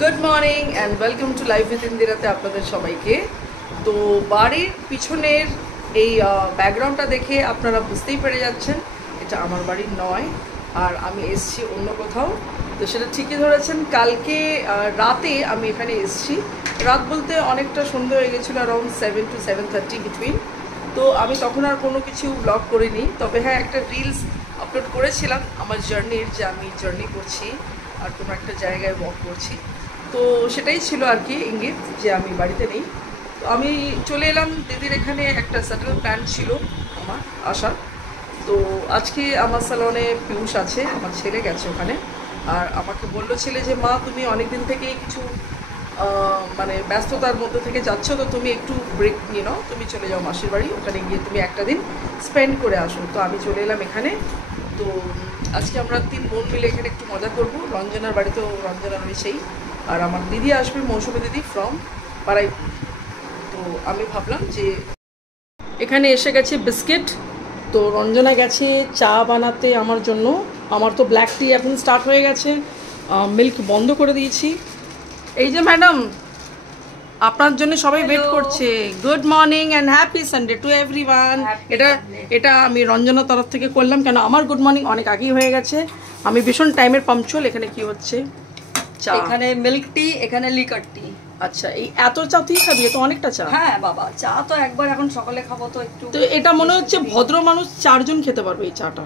Good morning and welcome to live with ইন্দিরাতে আপনাদের সবাইকে। তো বাড়ির পিছনের এই ব্যাকগ্রাউন্ডটা দেখে আপনারা বুঝতেই পেরে যাচ্ছেন এটা আমার বাড়ি নয়, আর আমি এসছি অন্য কোথাও। তো সেটা ঠিকই ধরেছেন, কালকে রাতে আমি এখানে এসছি। রাত বলতে অনেকটা সন্ধ্যে হয়ে গেছিলো, অ্যারাউন্ড 7 to 7:30 বিটুইন। তো আমি তখন আর কোনো কিছু ব্লগ করিনি, তবে হ্যাঁ একটা রিলস আপলোড করেছিলাম আমার জার্নির, যে আমি জার্নি করছি আর কোনো একটা জায়গায় ওয়াক করছি। তো সেটাই ছিল আর কি ইঙ্গিত যে আমি বাড়িতে নেই। তো আমি চলে এলাম দিদির এখানে, একটা সাটেল প্ল্যান ছিল আমার আসার। তো আজকে আমার স্যালনে পিয়ুষ আছে, আমার ছেলে গেছে ওখানে, আর আমাকে বললো ছেলে যে মা তুমি অনেক দিন থেকেই কিছু মানে ব্যস্ততার মধ্যে থেকে যাচ্ছ, তো তুমি একটু ব্রেক নিয়ে নাও, তুমি চলে যাও মাসির বাড়ি, ওখানে গিয়ে তুমি একটা দিন স্পেন্ড করে আসো। তো আমি চলে এলাম এখানে। তো আজকে আমরা 3 বোন মিলে এখানে একটু মজা করবো। রঞ্জনার বাড়িতেও রঞ্জনা রয়েছেই, আর আমার দিদি আসবে, মৌসুমী দিদি ফ্রম পাড়াই। তো আমি ভাবলাম যে এখানে এসে গেছে বিস্কিট। তো রঞ্জনা গেছে চা বানাতে আমার জন্য। আমার তো ব্ল্যাক টি এখন স্টার্ট হয়ে গেছে, মিল্ক বন্ধ করে দিয়েছি। এই যে ম্যাডাম, আপনার জন্য সবাই ওয়েট করছে। Good morning and happy Sunday to everyone. এটা আমি রঞ্জনার তরফ থেকে করলাম, কেন আমার গুড মর্নিং অনেক আগেই হয়ে গেছে। আমি ভীষণ টাইমের পাম্পচুয়াল। এখানে কি হচ্ছে? চা, এখানে মিল্ক টি, এখানে লিকার টি। আচ্ছা, এই এত চা তুই খাবি? তো অনেকটা চা। হ্যাঁ বাবা, চা তো একবার এখন সকালে খাবো তো একটু। তো এটা মনে হচ্ছে ভদ্র মানুষ 4 জন খেতে পারবে এই চাটা।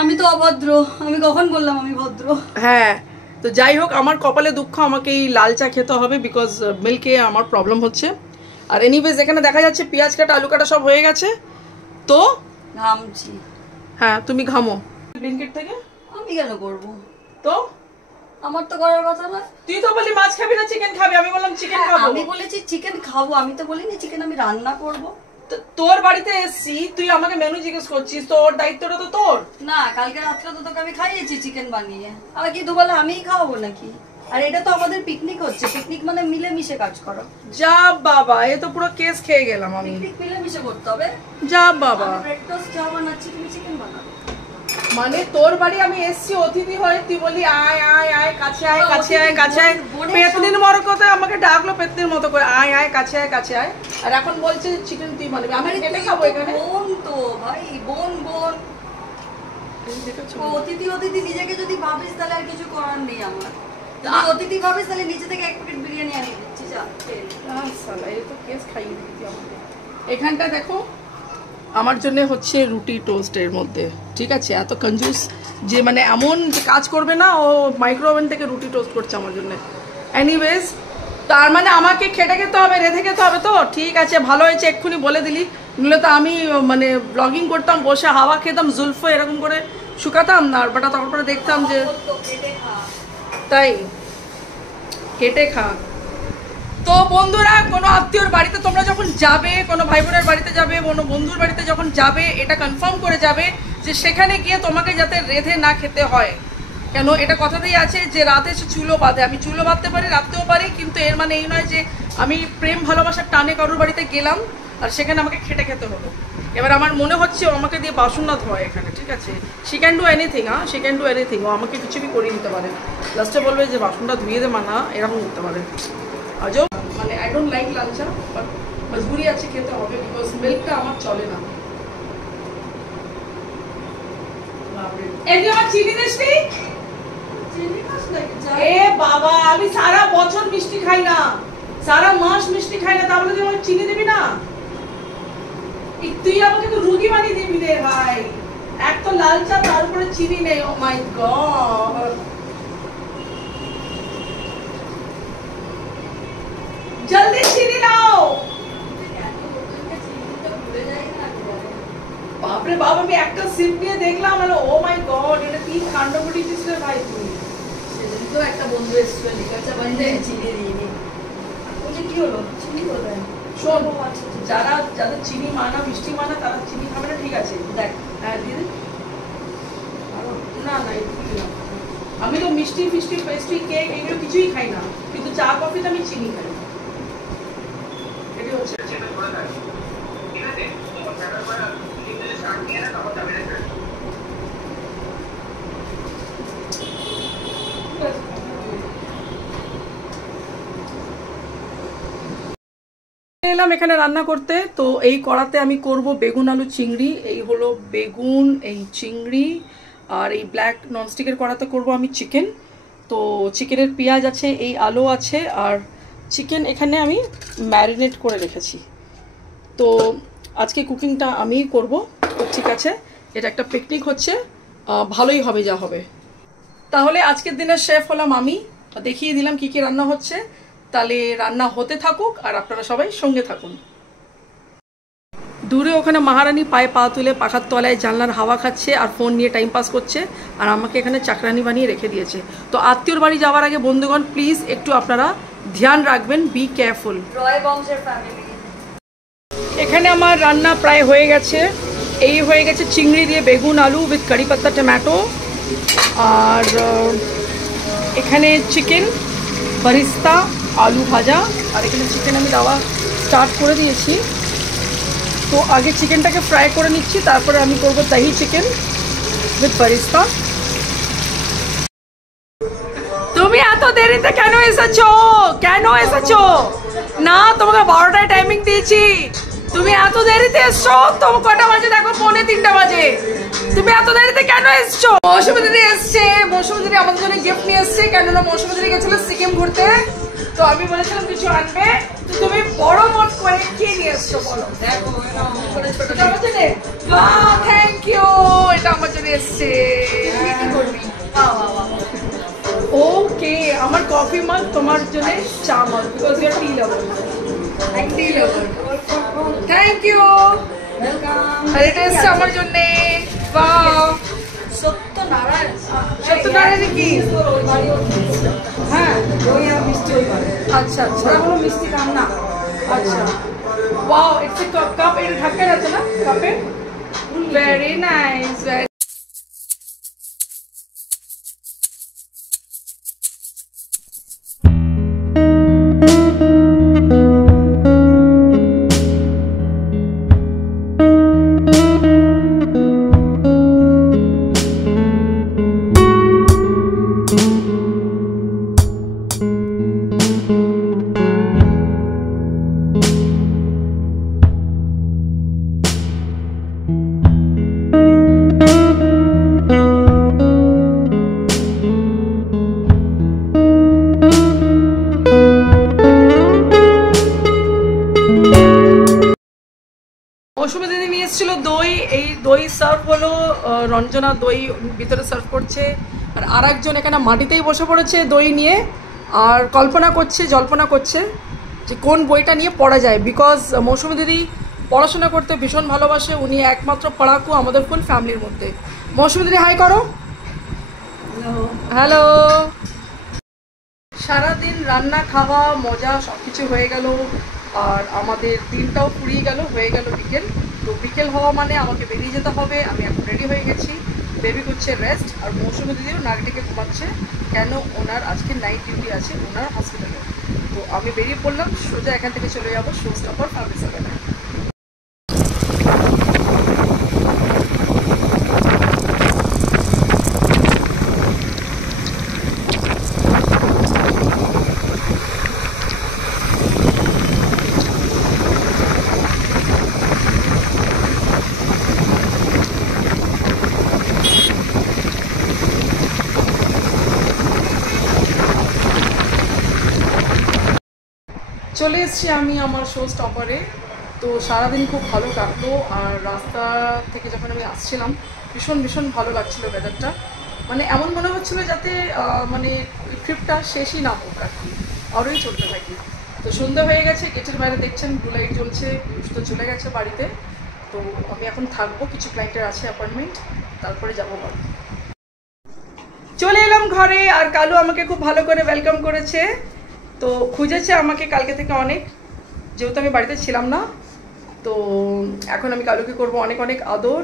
আমি তো অভদ্র, আমি কখন বললাম আমি ভদ্র? হ্যাঁ, তো যাই হোক, আমার কপালে দুঃখ, আমাকে এই লাল চা খেতে হবে, বিকজ মিল্কে আমার প্রবলেম হচ্ছে। আর এনিওয়েজ এখানে দেখা যাচ্ছে পেঁয়াজ কাটা আলু কাটা সব হয়ে গেছে। তো ঘামছি। হ্যাঁ, তুমি ঘামো ব্লিঙ্কিট থেকে। আমি কেন করবো? তো আমার তো করার কথা না। তুই তো বললি মাছ খাবি না চিকেন খাবি, আমি বললাম চিকেন খাবো। আমি বলেছি চিকেন খাবো, আমি তো বলিনি চিকেন আমি রান্না করবো। তোর বাড়িতে এসছি, তুই আমাকে মেনু জিজ্ঞেস করছিস, তোর দায়িত্বটা তো তোর না। কালকে রাত্রে তো তোকে আমি খাইয়েছি চিকেন বানিয়ে, আবার কি দুবেলা আমিই খাওয়াবো নাকি? আর এটা তো আমাদের পিকনিক হচ্ছে, পিকনিক মানে মিলেমিশে কাজ করো। যা বাবা, এ তো পুরো কেস খেয়ে গেলাম আমি। পিকনিক মিলেমিশে করতে হবে। যা বাবা, ব্রেকফাস্ট চা বানাচ্ছি, তুমি চিকেন বানাবে। মানে তোর বাড়ি আমি এসছি অতিথি হয়ে, তুই বলি আয় আয় আয়, কাছে আয় কাছে আয় কাছে আয়। পেতনির মরকতে আমাকে ডাকলো পেতনির মতো করে, আয় আয় কাছে আয় কাছে আয়। আর এখন বলছে চিকেন তুই বানাবি, আমি কেটে খাবো এখানে। বোন তো ভাই, বোন বোন। অতিথি অতিথি নিজেকে যদি ভাবিস তাহলে আর কিছু করার নেই আমার। যদি অতিথি ভাবিস তাহলে নিচে থেকে 1 প্যাকেট বিরিয়ানি আনিয়ে দিচ্ছি। যা সালা, এই তো কেস খাইয়ে দিচ্ছি আমাকে। এখানটা দেখো আমার জন্য হচ্ছে রুটি টোস্ট এর মধ্যে, ঠিক আছে? এত কঞ্জুস যে মানে এমন কাজ করবে না, ও মাইক্রোওভেন থেকে রুটি টোস্ট করছে আমার জন্য। এনিওয়েজ, তার মানে আমাকে খেটে খেতে হবে, রেঁধে খেতে হবে। তো ঠিক আছে, ভালো হয়েছে এক্ষুনি বলে দিলি, নইলে তো আমি মানে ব্লগিং করতাম, বসে হাওয়া খেতাম, জুলফো এরকম করে শুকাতাম না, আর বাটা তারপরে দেখতাম যে তাই কেটে খা। তো বন্ধুরা, কোনো আত্মীয়র বাড়িতে তোমরা যখন যাবে, কোনো ভাই বোনের বাড়িতে যাবে, কোনো বন্ধুর বাড়িতে যখন যাবে, এটা কনফার্ম করে যাবে যে সেখানে গিয়ে তোমাকে যাতে রেঁধে না খেতে হয়। কেন, এটা কথাতেই আছে যে রাতে সে চুলো বাঁধে। আমি চুলো বাঁধতে পারি, রাখতেও পারি, কিন্তু এর মানে এই নয় যে আমি প্রেম ভালোবাসার টানে কারোর বাড়িতে গেলাম আর সেখানে আমাকে খেটে খেতে হলো। এবার আমার মনে হচ্ছে ও আমাকে দিয়ে বাসন না ধোয় এখানে, ঠিক আছে? শি ক্যান ডু এনিথিং, হ্যাঁ শি ক্যান ডু এনিথিং। ও আমাকে কিছু কি করিয়ে দিতে পারে, লাস্টে বলবে যে বাসনটা ধুয়ে দে মানা, এরকম করতে পারে। আজও মানে আই ডোন্ট লাইক লাল চা, বাট মজবুরি আছে, খেতে হবে, বিকজ মিল্কটা আমার চলে না। আমার চিনি দিসনি? এ বাবা, আমি সারা বছর মিষ্টি খাই না, সারা মাস মিষ্টি খাই না, তাহলে তুই আমাকে চিনি দিবি না? তুই আমাকে তো রুগী বানিয়ে দিবি রে ভাই। এক তো লাল চা, তার উপরে চিনি নেই। ও মাই গড, জলদি চিনি নাও। বাপরে বাপ, আমি একটা সিপ নিয়ে দেখলাম, ও মাই গড, এটা কি কাণ্ড ঘটিয়েছিস রে ভাই তুই। সেদিন তো একটা বন্ধু এসেছিল, লিকার চা বানিয়ে চিনি দিইনি। বলছে কি হলো, চিনি কোথায়? শোন, যাদের চিনি মানা, মিষ্টি মানা, তারা চিনি খাবে না, ঠিক আছে? দেখ, হ্যাঁ দিয়ে দে। না না, আমি তো মিষ্টি ফিষ্টি পেস্ট্রি কেক এগুলো কিছুই খাই না, কিন্তু চা কফিতে আমি চিনি খাই। এটাই হচ্ছে। এলাম এখানে রান্না করতে। তো এই কড়াতে আমি করব বেগুন আলু চিংড়ি। এই হলো বেগুন, এই চিংড়ি, আর এই ব্ল্যাক ননস্টিকের কড়াতে করব আমি চিকেন। তো চিকেনের পেঁয়াজ আছে, এই আলু আছে, আর চিকেন এখানে আমি ম্যারিনেট করে রেখেছি। তো আজকে কুকিংটা আমিই করব। তো ঠিক আছে, এটা একটা পিকনিক হচ্ছে, ভালোই হবে যা হবে। তাহলে আজকের দিনের শেফ হলাম আমি, দেখিয়ে দিলাম কি কি রান্না হচ্ছে। তাহলে রান্না হতে থাকুক আর আপনারা সবাই সঙ্গে থাকুন। দূরে ওখানে মহারানী পায়ে পা তুলে পাখার তলায় জানলার হাওয়া খাচ্ছে আর ফোন নিয়ে টাইম পাস করছে, আর আমাকে এখানে চাকরানি বানিয়ে রেখে দিয়েছে। তো আত্মীয়র বাড়ি যাওয়ার আগে বন্ধুগণ প্লিজ একটু আপনারা ধ্যান রাখবেন, বি কেয়ারফুল। রয় বংশের ফ্যামিলি। এখানে আমার রান্না প্রায় হয়ে গেছে। এই হয়ে গেছে চিংড়ি দিয়ে বেগুন আলু উইথ কারি পাত্তা টমেটো, আর এখানে চিকেন বারিস্তা আলু ভাজা, আর এখানে চিকেন আমি দেওয়া স্টার্ট করে দিয়েছি। তো আগে চিকেনটাকে ফ্রাই করে নিচ্ছি, তারপরে আমি করবো দহি চিকেন উইথ বারিস্তা। তুমি এত দেরিতে কেন এসেছো? কেন এসেছো? না, তোমাকে 12টায় টাইমিং দিয়েছি, তুমি এত দেরিতে এসছো। তোমার কটা বাজে দেখো, 2:45 বাজে। তুমি এত দেরিতে কেন এসছো? মৌসুমী দিদি এসছে, মৌসুমী দিদি আমাদের জন্য গিফট নিয়ে এসছে। কেননা মৌসুমী দিদি গেছিল সিকিম ঘুরতে, তো আমি বলেছিলাম কিছু আনবে, তো তুমি বড় মত করে কি নিয়ে এসছো বলো। দেখো থ্যাংক ইউ, এটা আমার জন্য এসছে। কি করবি? ওকে, আমার কফি মাগ, তোমার জন্য চা mug, because you are tea lover. Tea lover, thank you. আর এটা এসছে আমার জন্য। বাহ, সত্যনারায়ণ। সত্যনারায়ণ কি? হ্যাঁ, আচ্ছা আচ্ছা, কোনো মিষ্টি কাম না। আচ্ছা, ওয়াও, ইটস এ কাপ। এর ঢাকা আছে না কাপে? Very nice. মৌসুমী দিদি নিয়ে এসেছিল দই। এই দই সার্ভ হলো, রঞ্জনা দই ভিতরে সার্ভ করছে, আর আরেকজন এখানে মাটিতেই বসে পড়েছে দই নিয়ে, আর জল্পনা করছে যে কোন বইটা নিয়ে পড়া যায়। বিকজ মৌসুমী দিদি পড়াশোনা করতে ভীষণ ভালোবাসে, উনি একমাত্র পড়াকু আমাদের ফুল ফ্যামিলির মধ্যে। মৌসুমী দিদি হাই করো। হ্যালো। সারাদিন রান্না খাওয়া মজা সব কিছু হয়ে গেল, আর আমাদের দিনটাও ফুরিয়ে গেল, হয়ে গেল বিকেল। তো বিকেল হওয়া মানে আমাকে বেরিয়ে যেতে হবে। আমি এখন রেডি হয়ে গেছি, বেবি করছে রেস্ট, আর মৌসুমী দিদিও নাক ডেকে ঘুমাচ্ছে, কেন ওনার আজকে নাইট ডিউটি আছে ওনার হসপিটালে। তো আমি বেরিয়ে পড়লাম, সোজা এখান থেকে চলে যাবো শো স্টপার ফ্যামিলি সেভেনে। চলে এসেছি আমি আমার শো স্টপারে। তো সারাদিন খুব ভালো কাটলো, আর রাস্তা থেকে যখন আমি আসছিলাম ভীষণ ভীষণ ভালো লাগছিলো ওয়েদারটা। মানে এমন মনে হচ্ছিলো যাতে মানে ট্রিপটা শেষই না হোক আর কি, আরোই চলতে থাকি। তো সন্ধ্যা হয়ে গেছে, গেটের বাইরে দেখছেন ব্লু লাইট জ্বলছে, তো চলে গেছে বাড়িতে। তো আমি এখন থাকবো, কিছু ক্লায়েন্টের আছে অ্যাপয়েন্টমেন্ট, তারপরে যাবো বাড়ি। চলে এলাম ঘরে, আর কালু আমাকে খুব ভালো করে ওয়েলকাম করেছে। তো খুঁজেছে আমাকে কালকে থেকে অনেক, যেহেতু আমি বাড়িতে ছিলাম না। তো এখন আমি কালুকে করবো অনেক অনেক আদর,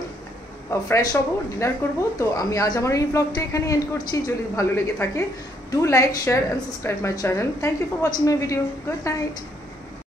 ফ্রেশ হবো, ডিনার করব। তো আমি আজ আমার এই ব্লগটা এখানে এন্ড করছি। যদি ভালো লেগে থাকে, do like, share and subscribe my channel. Thank you for watching my video. Good night.